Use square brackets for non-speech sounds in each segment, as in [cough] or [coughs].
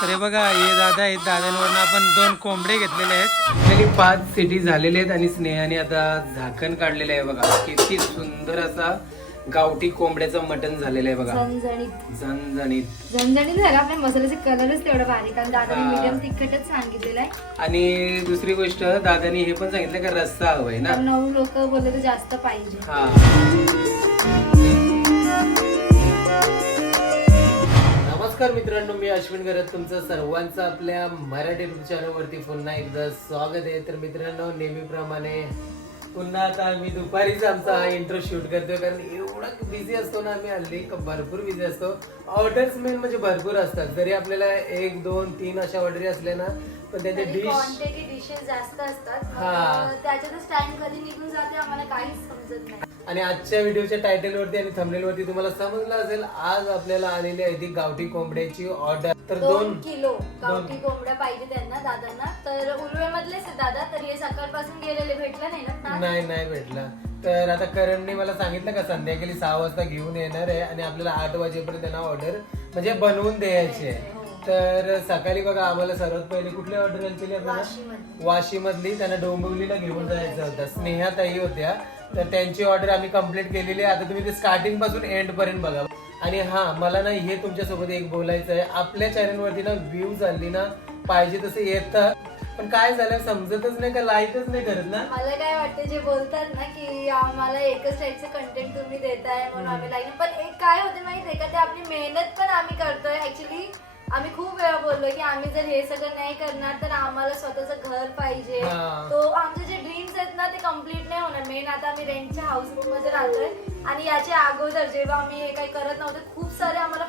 तर हे बघा हे दादा आहेत. दादांवरनं आपण दोन कोंबडे घेतलेले आहेत. त्यांनी पाच सिटी झालेले आहेत आणि स्नेहाने आता झाकण काढलेलं आहे बघा. किती सुंदर असा गावठी कोंबड्याचं मटण झालेलं आहे बघा. झणझणीत. झणझणीत. झणझणीत झाला. आपल्या मसाल्याचे कलरच तेवढा भारी कारण दादाने हा. मीडियम तिखटच सांगितलेलं आहे. आणि दुसरी गोष्ट दादानी हे पण सांगितलं का रस्सा हवाय ना? तर नऊ लोक बोलले तर जास्त पाहिजे. हा. नमस्कार मित्रांनो मी अश्विन करत तुमचं सर्वांचं आपल्या मराठी चॅनल वरती पुन्हा एकदा स्वागत आहे. तर मित्रांनो नेहमीप्रमाणे पुन्हा आता मी दुपारीच आमचा हा इंट्रो शूट करतोय कारण एवढा बिझी असतो ना आम्ही हल्ली भरपूर बिझी असतो. ऑर्डर्स मेन म्हणजे भरपूर असतात. जरी आपल्याला एक दोन तीन अशा ऑर्डरी असल्या ना पण त्याचे डिश क्वांटिटी डिशेस जास्त असतात. मग, हा. अं, त्याच्यातच टाइम कधी निघून जाते आम्हाला काहीच समजत नाही. आणि आजच्या व्हिडिओच्या टायटल वरती आणि thumbnail वरती तुम्हाला समजलं असेल आज आपल्याला आलेली आहे ती गावठी कोंबड्याची ऑर्डर तर दोन दोन किलो गावठी कोंबड्या पाहिजे त्यांना दादांना. तर उलवे मधलेच दादा तर हे सकाळपासून गेलेले भेटलं नाही ना? नाही नाही भेटला. तर आता करणने मला सांगितलं का संध्याकाळी सहा वाजता घेऊन येणार आहे आणि आपल्याला आठ वाजेपर्यंत त्यांना ऑर्डर म्हणजे बनवून द्यायची आहे. तर सकाळी बघा आम्हाला सर्वात पहिले कुठली ऑर्डर केली आपल्याला? वाशीमध्ये. वाशी मधली त्यांना डोंबिवलीला घेऊन जायचं होतं. स्नेहा ताई होत्या. तर त्यांची ऑर्डर आम्ही कंप्लीट केलेली आहे. आता तुम्ही ते स्टार्टिंगपासून एंड पर्यंत बघा. आणि हा मला ना हे तुमच्यासोबत एक बोलायचं आहे. आपल्या चॅनल वरती ना व्ह्यूज आली ना पाहिजे तसे येतं. पण काय झालं समजतच नाही का लाईकच नाही करत ना? मला काय वाटतं जे बोलतात ना की आम्हाला एकच टाईपचं कंटेंट तुम्ही देताय म्हणून आम्ही लाईक पण एक काय होते माहितीये का? ते आपली मेहनत पण आम्ही करतोय. ऍक्च्युली आम्ही खूप वेळा बोललोय की आम्ही जर हे सगळं नाही करणार तर आम्हाला स्वतःचं घर पाहिजे. हा. तो आमचे जे ड्रीम्स आहेत ना ते कंप्लीट नाही होणार. मेन आता आम्ही रेंटच्या हाऊसमध्ये राहतोय. आणि याच्या अगोदर जेव्हा आम्ही हे काही करत नव्हते खूप सारे आम्हाला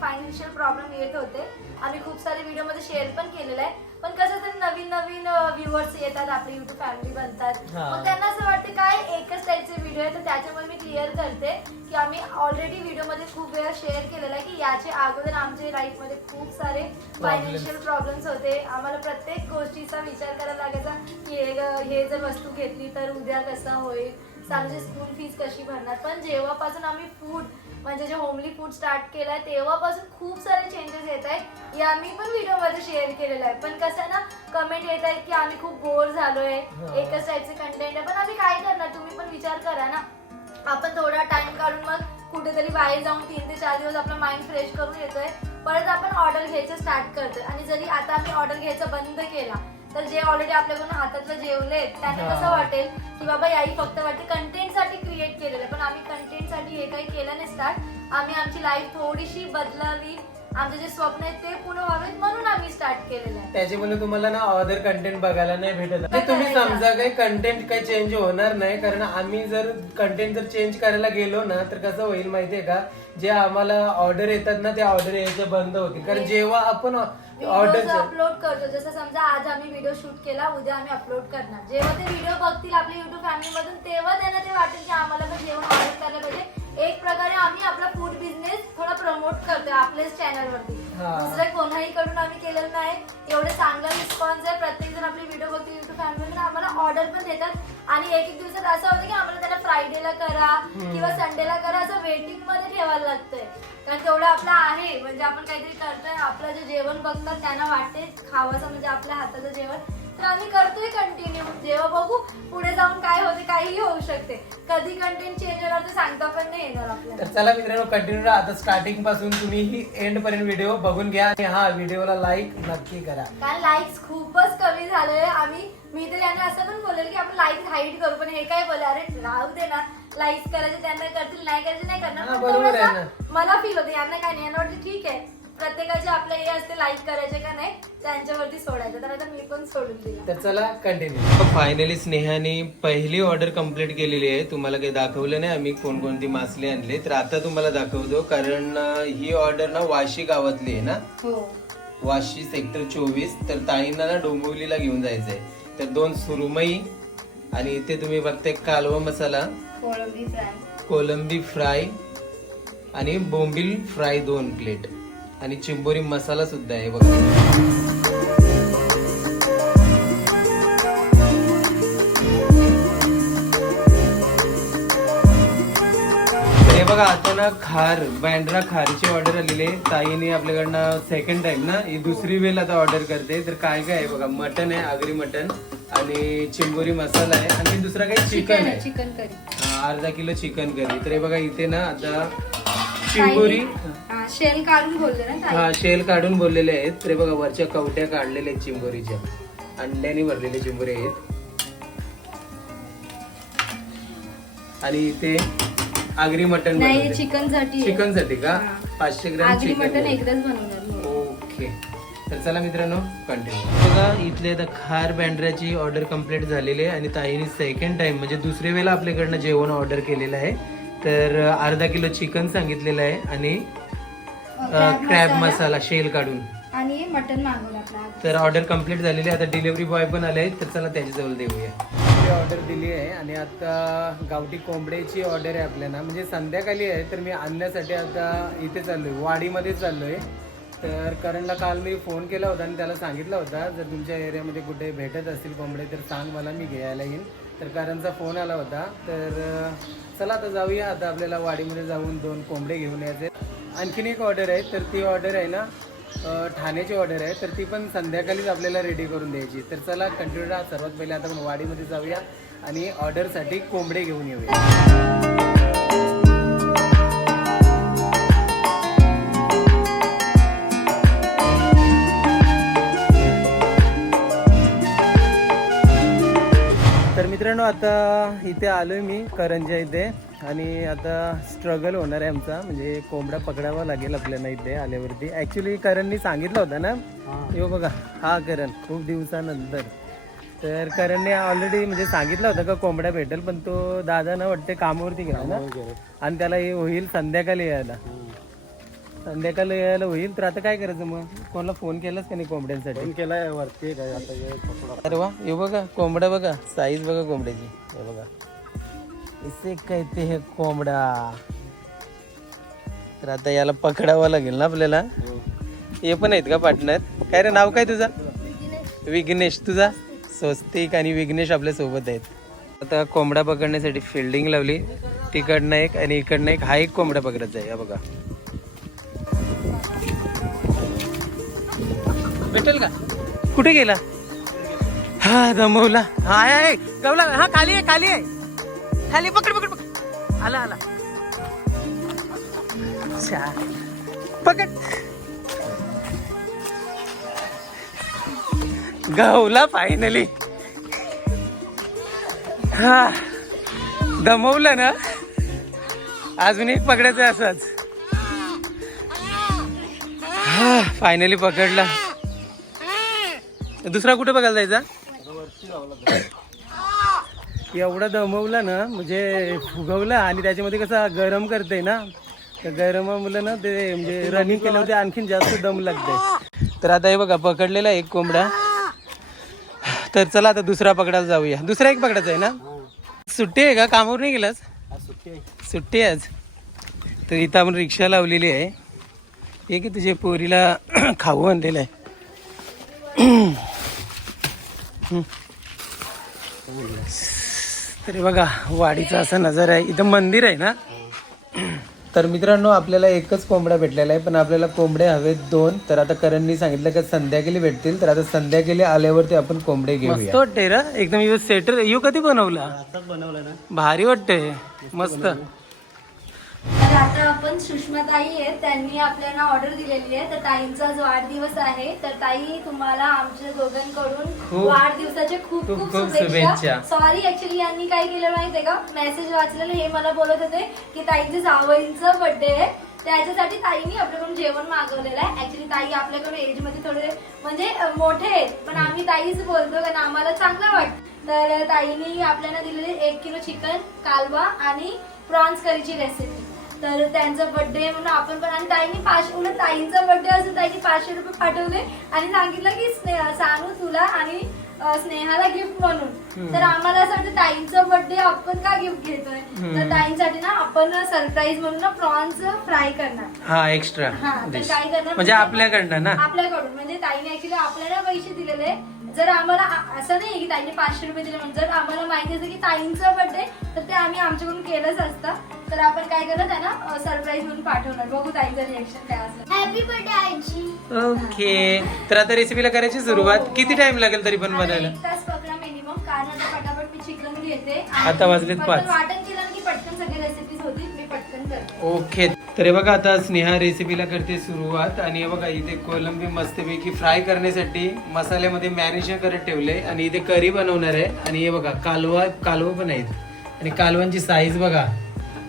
फायनान्शियल प्रॉब्लेम येत होते. आम्ही खूप सारे व्हिडिओमध्ये शेअर पण केलेलं आहे. पण कसं तर नवीन नवीन व्ह्युअर्स येतात आपली युट्यूब फॅमिली बनतात. मग त्यांना असं वाटतं काय एकच टाईपचे व्हिडिओ आहे तर त्याच्यामुळे मी क्लिअर करते की आम्ही ऑलरेडी व्हिडिओमध्ये खूप वेळा शेअर केलेला आहे की याच्या अगोदर आमच्या लाईफमध्ये खूप सारे फायनान्शियल प्रॉब्लेम्स होते. आम्हाला प्रत्येक गोष्टीचा विचार करायला लागायचा की हे जर वस्तू घेतली तर उद्या कसं होईल? आमची स्कूल फीस कशी भरणार? पण जेव्हापासून आम्ही फूड म्हणजे जे होमली फूड स्टार्ट केलंय तेव्हापासून खूप सारे चेंजेस येत आहेत. हे आम्ही पण व्हिडिओमध्ये शेअर केलेलं आहे. पण कसं आहे ना कमेंट येत आहेत की आम्ही खूप बोर झालोय. एकच टाईपचे कंटेंट आहे. पण आम्ही काय करणार? तुम्ही पण विचार करा ना. आपण थोडा टाइम काढून मग कुठेतरी बाहेर जाऊन तीन ते चार दिवस आपला माइंड फ्रेश करून येतोय. परत आपण ऑर्डर घ्यायचं स्टार्ट करतोय आणि जरी आता आम्ही ऑर्डर घ्यायचं बंद केला तर जे ऑलरेडी आपल्याकडून हातातलं जेवले त्यांना. कसं वाटेल की बाबा याही फक्त वाटते कंटेंटसाठी क्रिएट केलेलं आहे. पण आम्ही कंटेंटसाठी हे काही केलं नाही स्टार्ट आम्ही आमची लाईफ थोडीशी बदलावी आमचे जे स्वप्न आहेत ते पूर्ण व्हावेत म्हणून आम्ही स्टार्ट केलेलं आहे. त्याच्यामुळे तुम्हाला ना अदर कंटेंट बघायला नाही भेटत. म्हणजे तुम्ही समजा काही कंटेंट काही चेंज होणार नाही कारण आम्ही जर कंटेंट जर चेंज करायला गेलो ना तर कसं होईल माहितीये का? जे आम्हाला ऑर्डर येतात ना ते ऑर्डर यायचे बंद होतील. कारण जेव्हा आपण ऑर्डर अपलोड करतो जसं समजा आज आम्ही व्हिडिओ शूट केला उद्या आम्ही अपलोड करणार. जेव्हा ते व्हिडिओ बघतील आपल्या युट्यूब फॅमिली मधून तेव्हा त्यांना ते वाटेल की आम्हाला पण जेवण ऑर्डर करायला पाहिजे. एक प्रकारे आम्ही आपला फूड बिझनेस थोडा प्रमोट करतोय आपल्याच चॅनल वरती. हा. दुसऱ्या कोणाही कडून आम्ही केलेलं नाही. एवढे चांगला रिस्पॉन्स आहे. प्रत्येक जण आपले व्हिडिओ बघते युट्यूब फॅमिली आम्हाला ऑर्डर पण देतात. आणि एक एक दिवसात असं होतं की आम्हाला त्याला फ्रायडेला करा किंवा संडेला करा असं वेटिंगमध्ये ठेवायला लागतंय. कारण तेवढं आपलं आहे. म्हणजे आपण काहीतरी करतोय. आपलं जे जेवण बघतात त्यांना वाटते खावाचं म्हणजे आपल्या हाताचं जेवण. तर आम्ही करतोय कंटिन्यू जेव्हा बघू पुढे जाऊन काय होते काहीही होऊ शकते. कधी कंटेंट चेंज होणार ते सांगता पण नाही येणार आपल्याला. तर चला मित्रांनो कंटिन्यू आता स्टार्टिंगपासून तुम्ही ही एंड पर्यंत व्हिडिओ बघून घ्या आणि हा व्हिडिओला लाईक नक्की करा. कारण लाईक्स खूपच कमी झालोय आम्ही मी तर यांना असं पण बोलेल की आपण लाईक हाईट करू पण हे काय बोले अरे राहू दे ना. लाईक्स करायचे त्यांना करतील नाही करायचे नाही करणार. हा, पण बरोबर आहे थोडंसं मला फील होते यांना काय नाही यांना वाटतं ठीक आहे. प्रत्येकाचे आपलं हे असते लाईक करायचे का नाही त्यांच्यावरती सोडायचं. तर आता मी पण सोडून दिला. तर चला कंटिन्यू फायनली स्नेहाने पहिली ऑर्डर कंप्लीट केलेली आहे. तुम्हाला काही दाखवलं नाही आम्ही कोणकोणती मासले आणले तर आता तुम्हाला दाखवतो कारण अं, ही ऑर्डर ना वाशी गावातली आहे ना? हो. वाशी सेक्टर चोवीस. तर ताईंना ना डोंबिवलीला घेऊन जायचंय. तर दोन सुरमई आणि इथे तुम्ही बघताय कालवा मसाला कोळंबी फ्राय. कोलंबी फ्राय आणि बोंबील फ्राय दोन प्लेट आणि चिंबोरी मसाला सुद्धा आहे बघा. हे बघा आता ना खार बँड्रा खारची ऑर्डर आलेली आहे. ताईने आपल्याकडनं सेकंड टाइम ना ही दुसरी वेळ आता ऑर्डर करते. तर काय काय आहे बघा मटन आहे आगरी मटन आणि चिंबोरी मसाला आहे. आणि दुसरा काही चिकन आहे चिकन करी अर्धा किलो चिकन करी तर हे बघा इथे ना आता चिंबोरी शेल काढून बोलले ना ताई? हा शेल काढून बोललेले आहेत. तर हे बघा वरच्या कवट्या काढलेल्या आहेत चिंबोरीच्या. अंड्याने भरलेले चिंबोरी आहेत. आणि इथे आगरी मटन नाही चिकनसाठी चिकनसाठी का? हा. पाचशे ग्राम आगरी चिकन. एकदाच बनवणार. ओके. तर चला मित्रांनो कंटिन्यू बघा इथले आता खार बँड्राची ऑर्डर कंप्लीट झालेली आहे आणि ताईने सेकंड टाइम म्हणजे दुसऱ्या वेळेला आपल्याकडनं जेवण ऑर्डर केलेलं आहे. तर अर्धा किलो चिकन सांगितलेलं आहे आणि क्रॅब क्रॅब मसाला. शेल काढून. आणि मटन मागवलं तर ऑर्डर कंप्लीट झालेली आहे. आता डिलिव्हरी बॉय पण आले तर चला त्याच्याजवळ देऊया. ऑर्डर दिली आहे आणि आता गावठी कोंबड्याची ऑर्डर आहे आपल्याला. म्हणजे संध्याकाळी आहे तर मी आणण्यासाठी आता इथे चाललोय. वाडीमध्ये चाललोय. तर करणला काल मी फोन केला होता आणि त्याला सांगितलं होता जर तुमच्या एरियामध्ये कुठे भेटत असतील कोंबडे तर सांग मला मी घ्यायला येईन. तर करणचा फोन आला होता. तर चला आता जाऊया. आता आपल्याला वाडीमध्ये जाऊन दोन कोंबडे घेऊन यायचे. आणखीन एक ऑर्डर आहे तर ती ऑर्डर आहे ना ठाण्याची ऑर्डर आहे. तर ती पण संध्याकाळीच आपल्याला रेडी करून द्यायची. तर चला कंटिन्यू राहा. सर्वात पहिले आता आपण वाडीमध्ये जाऊया आणि ऑर्डरसाठी कोंबडे घेऊन येऊया. मित्रांनो आता इथे आलोय मी करंजा इथे आणि आता स्ट्रगल होणार आहे आमचा. म्हणजे कोंबडा पकडावा लागेल आपल्याला इथे आल्यावरती. ऍक्च्युली करणनी सांगितलं होतं ना? यो बघा हा करण खूप दिवसानंतर. तर करणने ऑलरेडी म्हणजे सांगितलं होतं का कोंबडा भेटेल पण तो दादा ना वाटते कामावरती गेला ना? आणि त्याला हे होईल संध्याकाळी यायला. संध्याकाळी यायला होईल तर आता काय करायचं मग? कोणाला फोन केलास का नाही कोंबड्यांसाठी? केलाय वरती काय आता? हे पकडा. अरे वा हे बघा कोंबडा बघा साईज बघा कोंबड्याची हे बघा. इसे कहते हे कोंबडा. तर आता याला पकडावं लागेल ना आपल्याला? हे पण आहेत का पार्टनर काय रे नाव काय तुझा? विघ्नेश. तुझा? स्वस्तिक आणि विघ्नेश आपल्यासोबत आहेत. आता कोंबडा पकडण्यासाठी फिल्डिंग लावली. तिकडनं एक आणि इकडनं एक. हा एक कोंबडा पकडायचा आहे हा बघा. भेटेल का? कुठे गेला? हा दमवला. हा आहे, गवला हा खाली आहे खाली आहे. खाली पकड पकड पकड. आला आला. पकड. गवला फायनली हा दमवलं ना? अजून एक पकडायचं असंच. हा फायनली पकडला. दुसरा कुठे बघायला जायचा? [coughs] एवढा दमवला ना म्हणजे फुगवला आणि त्याच्यामध्ये कसा गरम करते ना तर गरमामुळे ना ते म्हणजे रनिंग केल्यावर ते आणखीन जास्त दम लागते तर आता हे बघा पकडलेला एक कोंबडा. तर चला आता दुसरा पकडायला जाऊया. दुसरा एक पकडायचा आहे ना? सुट्टी आहे का? कामावर नाही गेलास? सुट्टी आहे आज. तर इथं आपण रिक्षा लावलेली आहे. हे की तुझ्या पोरीला [coughs] खाऊ आणलेलं आहे. तरी बघा वाडीचा असा नजारा आहे. इथं मंदिर आहे ना? तर मित्रांनो आपल्याला एकच कोंबडा भेटलेला आहे पण आपल्याला कोंबडे हवेत दोन. तर आता करणनी सांगितलं का संध्याकाळी भेटतील. तर आता संध्याकाळी आल्यावरती आपण कोंबडे घेऊया. वाटतंय रे. एकदम सेटर यू कधी बनवला? आताच बनवलंय ना. भारी वाटतंय. मस्त. तर आता आपण सुषमा ताई आहेत. त्यांनी आपल्याला ऑर्डर दिलेली आहे. तर ताईंचा जो वाढदिवस आहे. तर ताई तुम्हाला आमच्या दोघांकडून खूप- वाढदिवसाच्या खूप खूप- खूप खूप शुभेच्छा. शुभेच्छा. सॉरी ऍक्च्युली यांनी काय केलं माहितीये का? मेसेज वाचलेलं हे मला बोलत होते की ताईंचे जावईंचा बर्थडे आहे. त्याच्यासाठी ताईंनी आपल्याकडून जेवण मागवलेलं आहे. ऍक्च्युली ताई आपल्याकडून एजमध्ये थोडे म्हणजे अं, मोठे आहेत. पण आम्ही ताईच बोलतो कारण आम्हाला चांगलं वाटतं. तर ताईंनी आपल्याला दिलेले एक किलो चिकन कालवा आणि प्रॉन्स करीची रेसिपी तर त्यांचा बर्थडे म्हणून आपण पण आणि ताईंनी पाचशे उलट ताईंचा बर्थडे असून ताईंनी पाचशे रुपये पाठवले. आणि सांगितलं की स्ने- सांगू तुला आणि स्नेहाला गिफ्ट म्हणून. तर आम्हाला असं वाटतं ताईंचा बर्थडे आपण का गिफ्ट घेतोय? तर ताईंसाठी ना आपण सरप्राईज म्हणून ना प्रॉन्स फ्राय करणार. हा एक्स्ट्रा हा तर काय करणार? म्हणजे आपल्याकडनं ना? आपल्याकडून. म्हणजे ताईने ऍक्च्युली आपल्याला पैसे दिलेले. जर आम्हाला आ- असं नाही ताईने पाचशे रुपये दिले म्हणून. जर आम्हाला माहिती असतं की ताईंचा बर्थडे तर ते आम्ही आमच्याकडून केलंच असतं. तर आपण काय करणार त्यांना सरप्राईज म्हणून पाठवणार. बघू ताईचं रिएक्शन काय असलं हॅपी बर्थडे आईची ओके. तर आता रेसिपीला करायची सुरुवात. किती टाइम लागेल तरी पण बनायला एक तास पकडा मिनिमम कारण आता पटापट मी चिकन घेते. आणि आता वाजलेत पटकन पाच. वाटण केलं की पटकन सगळे रेसिपीज होतील मी पटकन करते. ओके. तर हे बघा आता स्नेहा रेसिपीला करते सुरुवात. आणि हे बघा इथे कोलंबी मस्तपैकी फ्राय करण्यासाठी मसाल्यामध्ये मॅरिनेशन करत ठेवले. आणि इथे करी बनवणार आहे. आणि हे बघा कालवा कालवं पण आहेत. आणि कालवांची साईज बघा.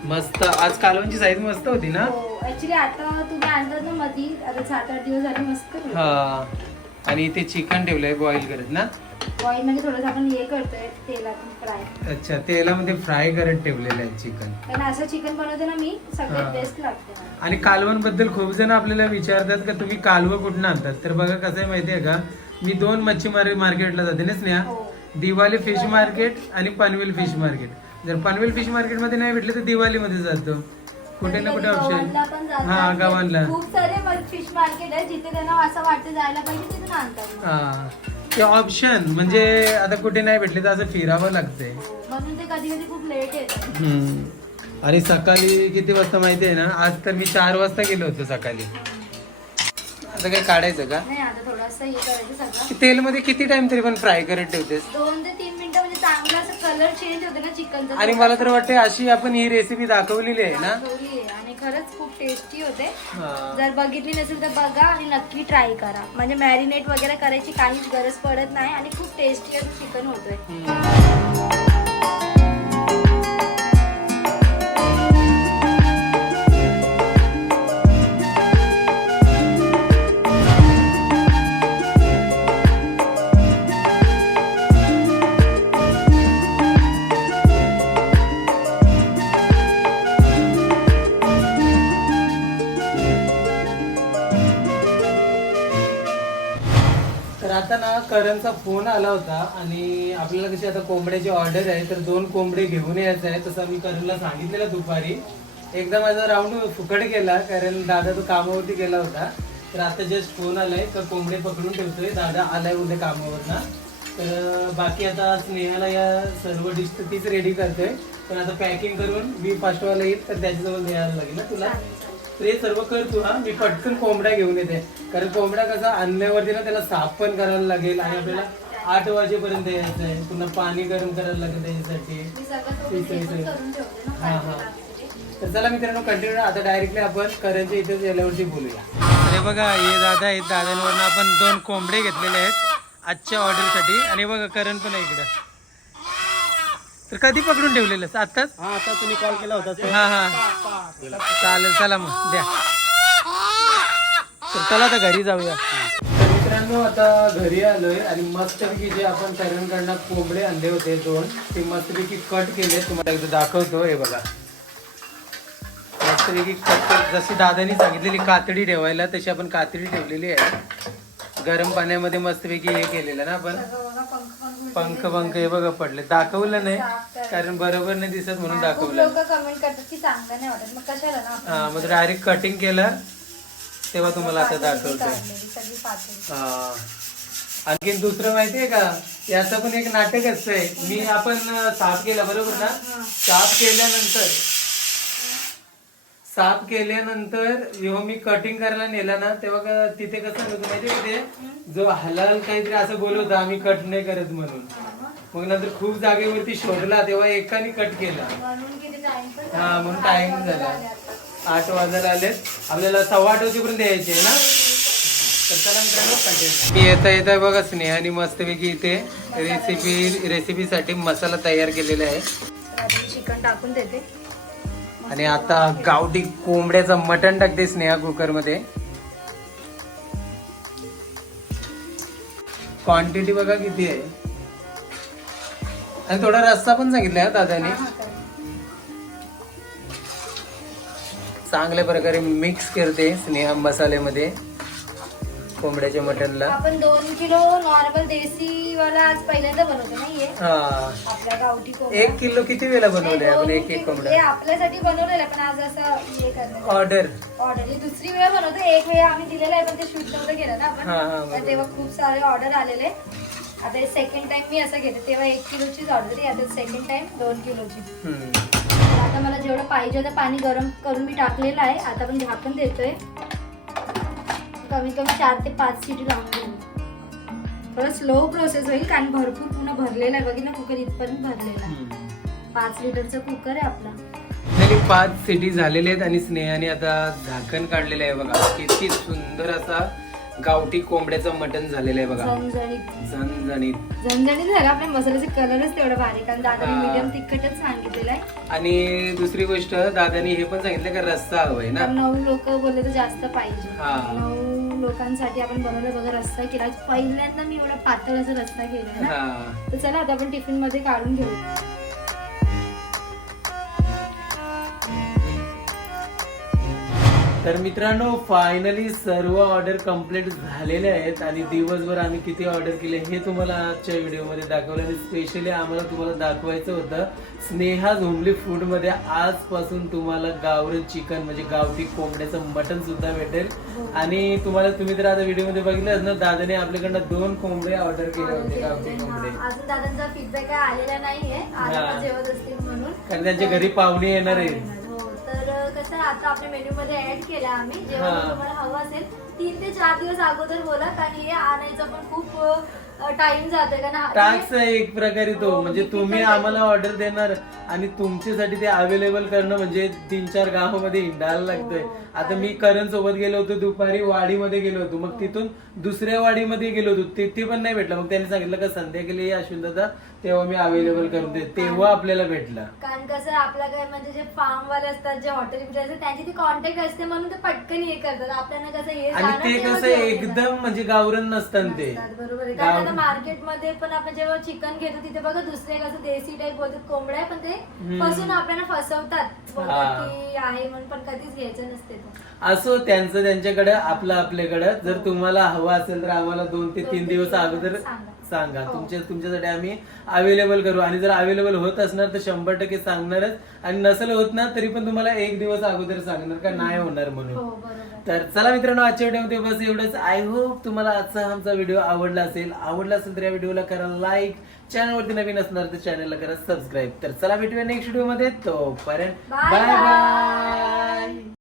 मस्त आज कालवांची साईज मस्त होती ना? ऍक्च्युली हो, आता तुम्ही आणतात ना मधी आता सात आठ दिवस झाले मस्त हा. आणि इथे चिकन ठेवलंय बॉईल करत ना? ऑइलमध्ये थोडंसं आपण हे करतोय तेलातून फ्राय अच्छा तेलामध्ये फ्राय करत ठेवलेलं आहे चिकन कारण असं चिकन बनवते ना मी हा. सगळ्यात बेस्ट लागते मला. आणि कालवण खूप जण आपल्याला विचारतात का तुम्ही कालवं कुठनं आणतात तर बघा कसं आहे माहितीये का मी दोन मच्छी मार मार्केटला जाते ना स्नेहा हो. दिवाळी फिश मार्केट आणि पनवेल फिश मार्केट जर पनवेल फिश मार्केटमध्ये नाही भेटले तर दिवाळीमध्ये जातो कुठे ना कुठे ऑप्शन गव्हाणला पण जातात. हा गव्हाणला खूप सारे फिश मार्केट आहे जिथे त्यांना असं वाटतं जायला पाहिजे तिथून आणतात. हा ते ऑप्शन म्हणजे आता कुठे नाही भेटले तर असं फिरावं लागतंय. म्हणून ते कधी कधी खूप लेट येतात हम्म. आणि सकाळी किती वाजता माहिती आहे ना आज तर मी चार वाजता गेलो होतो सकाळी. आता काय काढायचं का? नाही आता थोडंसं हे करायचं सगळं. तेलमध्ये किती टाइम तरी पण फ्राय करत ठेवतेस? दोन ते तीन मिनिटं म्हणजे चांगला असं कलर चेंज होते ना चिकनचा. आणि मला तर वाटते अशी आपण ही रेसिपी दाखवलेली आहे ना. आणि खरंच खूप टेस्टी होते. हा. जर बघितली नसेल तर बघा आणि नक्की ट्राय करा. म्हणजे मॅरिनेट वगैरे करायची काहीच गरज पडत नाही आणि खूप टेस्टी असं चिकन होतोय. आता ना करणचा फोन आला होता आणि आपल्याला कशी आता कोंबड्याची ऑर्डर आहे तर दोन कोंबडे घेऊन यायचं आहे. तसं मी करणला सांगितलेलं दुपारी. एकदा माझा राऊंड फुकट गेला कारण दादा तो कामावरती गेला होता. तर आता जस्ट फोन आलाय तर कोंबडे पकडून ठेवतोय. दादा आलाय उद्या कामावर ना तर बाकी आता स्नेहाला या सर्व डिश तर तीच रेडी करतोय. पण आता पॅकिंग करून मी फास्टवाला येईल तर त्याच्याजवळ द्यायला लागेल ना तुला? तर हे सर्व कर तू हा मी पटकन कोंबडा घेऊन येते. कारण कोंबडा कसा आणल्यावरती ना त्याला साफ पण करायला लागेल आणि आपल्याला आठ वाजेपर्यंत यायचं आहे. पुन्हा पाणी गरम करायला लागेल त्याच्यासाठी. ना हा, हा. तर चला मित्रांनो कंटिन्यू आता डायरेक्टली आपण करंजी इथे गेल्यावरती बोलूया. अरे बघा हे दादा आहेत दादांवरनं आपण दोन कोंबडे घेतलेले आहेत आजच्या ऑर्डरसाठी आणि बघा करण पण आहे इकडं. तर कधी पकडून ठेवलेलं आताच हा आता तुम्ही कॉल केला होता तो. हा हा. चालेल चला मग. द्या. तर चला आता घरी जाऊया. तर मित्रांनो आता घरी आलोय आणि मस्तपैकी जे आपण करणकडनं कोंबडे आणले होते दोन ते मस्तपैकी कट केले. तुम्हाला एकदा दाखवतो हे बघा. मस्तपैकी कट जशी दादानी सांगितलेली कातडी ठेवायला तशी आपण कातडी ठेवलेली आहे. गरम पाण्यामध्ये मस्तपैकी हे केलेलं ना आपण. पंख पंख हे बघा पडले. दाखवलं नाही कारण बरोबर नाही दिसत म्हणून दाखवलं. लोक कमेंट करतात की चांगलं नाही वाटत. मग कशाला ना? आपण हा मग डायरेक्ट कटिंग केलं. तेव्हा तुम्हाला आता पातळी दाखवतोय. काढलेली, सगळी पातळी. हा. आणखीन दुसरं माहितीये का? याचं पण एक नाटक असतंय मी आपण अं, साफ केला बरोबर ना? साफ केल्यानंतर साफ केल्यानंतर जेव्हा मी कटिंग करायला नेला ना तेव्हा का- तिथे कसं होतं माहितीये का ते? जो हलाल काहीतरी असं बोलवतं आम्ही कट नाही करत म्हणून. मग नंतर खूप जागेवरती शोधला तेव्हा एकाने कट केला. म्हणून किती टाइम पण हा म्हणून टाइम झाला. आठ वाजायला आलेत आपल्याला सव्वा आठ वाजेपर्यंत यायचे आहे ना? तर चला मित्रांनो कंटिन्यू मी येता येता बघा स्नेहाने मस्तपैकी इथे रेसिपी रेसिपीसाठी मसाला तयार केलेला आहे. चिकन टाकून देते. आणि आता गावठी कोंबड्याचं मटण टाकते स्नेहा कुकरमध्ये क्वांटिटी बघा किती आहे. आणि थोडा रस्सा पण सांगितलाय दादाने. चांगल्या प्रकारे मिक्स करते स्नेहा मसाल्यामध्ये. कोंबड्याच्या मटनला. आपण दोन किलो नॉर्मल देसी वाला आज पहिल्यांदा बनवतो नाहीये. हा. आपल्या गावठी कोंबडा. एक किलो किती वेळा बनवले नाही, आपण एक एक किलो- कोंबडा? आपल्यासाठी बनवलेलं आहे, पण आज असं हे करणार ऑर्डर ऑर्डर ही दुसरी वेळ बनवतो. एक वेळ आम्ही दिलेला आहे पण ते शूट नव्हतं केलं ना हा, हा, आपण बरोबर. तर तेव्हा खूप सारे ऑर्डर आलेले. आता सेकंड टाइम मी असं घेते तेव्हा एक किलोचीच ऑर्डर आता सेकंड टाइम दोन किलोची. आता मला जेवढं पाहिजे होतं पाणी गरम करून मी टाकलेलं आहे. आता आपण झाकण देतोय. कमीत कमी चार ते पाच सीटी लावून देऊ थोडं स्लो प्रोसेस होईल कारण भरपूर पुन्हा भरलेला आहे. बघितलं कुकर इथपर्यंत भरलेला आहे. पाच लिटरचा कुकर आहे आपला. नाही पाच सिटी झालेले आहेत आणि स्नेहाने आता झाकण काढलेलं आहे बघा. किती सुंदर असा गावठी कोंबड्याचं मटण झालेलं आहे बघा. झणझणीत. झणझणीत. झाला. आपल्या मसाल्याचे कलरच तेवढा भारी कारण दादाने हा. मीडियम तिखटच सांगितलेलं आहे. आणि दुसरी गोष्ट दादानी हे पण सांगितलं का रस्सा हवाय ना? नऊ लोक बोलले तर जास्त पाहिजे. हा. नऊ लोकांसाठी आपण बनवलं बघा रस्ता केला पहिल्यांदा मी एवढा पातळ असा रस्ता केला ना तर चला आता आपण टिफिनमध्ये काढून घेऊ. तर मित्रांनो फायनली सर्व ऑर्डर कंप्लीट झालेले आहेत आणि दिवसभर आम्ही किती ऑर्डर केले हे तुम्हाला आजच्या व्हिडिओमध्ये दाखवलं आणि स्पेशली आम्हाला तुम्हाला दाखवायचं होतं स्नेहा झोंबली फूडमध्ये आजपासून तुम्हाला गावरण चिकन म्हणजे गावठी कोंबड्याचं मटन सुद्धा भेटेल. आणि तुम्हाला तुम्ही तर आता व्हिडिओमध्ये बघितलं ना दादाने आपल्याकडनं दोन कोंबडे ऑर्डर केले होते गावठी कोंबडे. अजून दादांचा फीडबॅक आलेला नाहीये. कारण त्यांच्या घरी पाहुणे येणार आहेत. हो तर कसं आता आपल्या मेन्यू मध्ये ऍड केला आम्ही. जेव्हा हा. तुम्हाला हवं असेल तीन ते चार दिवस अगोदर बोला कारण हे आणायचं पण खूप टाइम जातोय. कारण हा- टास्क आहे एक प्रकारे तो. हो, म्हणजे तुम्ही आम्हाला ऑर्डर देणार आणि तुमच्यासाठी ते अवेलेबल करणं म्हणजे तीन चार गावामध्ये हिंडायला लागतंय. हो, आता मी करण सोबत गेलो होतो दुपारी वाडीमध्ये गेलो होतो. मग तिथून दुसऱ्या वाडीमध्ये गेलो होतो. तिथे पण नाही भेटला. मग त्यांनी सांगितलं का संध्याकाळी अश्विन दादा? तेव्हा मी अवेलेबल करून दे तेव्हा आपल्याला भेटला. कारण कसं आहे, आपलं काय म्हणजे जे फार्म वाले असतात जे हॉटेल असतात त्यांची ती कॉन्टॅक्ट असते म्हणून ते पटकन हे करतात. आपल्याला कसं हे आणि ते कसं. एकदम म्हणजे गावरण नसतं ते. नसतात, बरोबर आहे. कारण मार्केटमध्ये पण आपण जेव्हा चिकन घेतो तिथे बघा दुसरे कसं देसी टाईप बोलतात कोंबड्या पण ते. फसून आपल्याला फसवतात. बोलतात हा. की आहे म्हणून पण कधीच घ्यायचं नसते असो त्यांचं त्यांच्याकडे आपलं आपल्याकडं. जर तुम्हाला हवं असेल तर आम्हाला दोन ते तीन दिवस अगोदर सांगा. हो. तुमच्या तुमच्यासाठी आम्ही अवेलेबल करू. आणि जर अवेलेबल होत असणार तर शंभर टक्के सांगणारच. आणि नसेल होत ना तरी पण तुम्हाला एक दिवस अगोदर सांगणार का नाही होणार हो म्हणून बरोबर. तर चला मित्रांनो आजच्या व्हिडिओमध्ये बस एवढंच. आय होप तुम्हाला आजचा आमचा व्हिडिओ आवडला असेल. आवडला असेल तर या व्हिडिओला करा लाईक चॅनलवरती नवीन असणार तर चॅनलला करा सबस्क्राईब तर चला भेटूया नेक्स्ट व्हिडिओमध्ये. तोपर्यंत बाय. बाय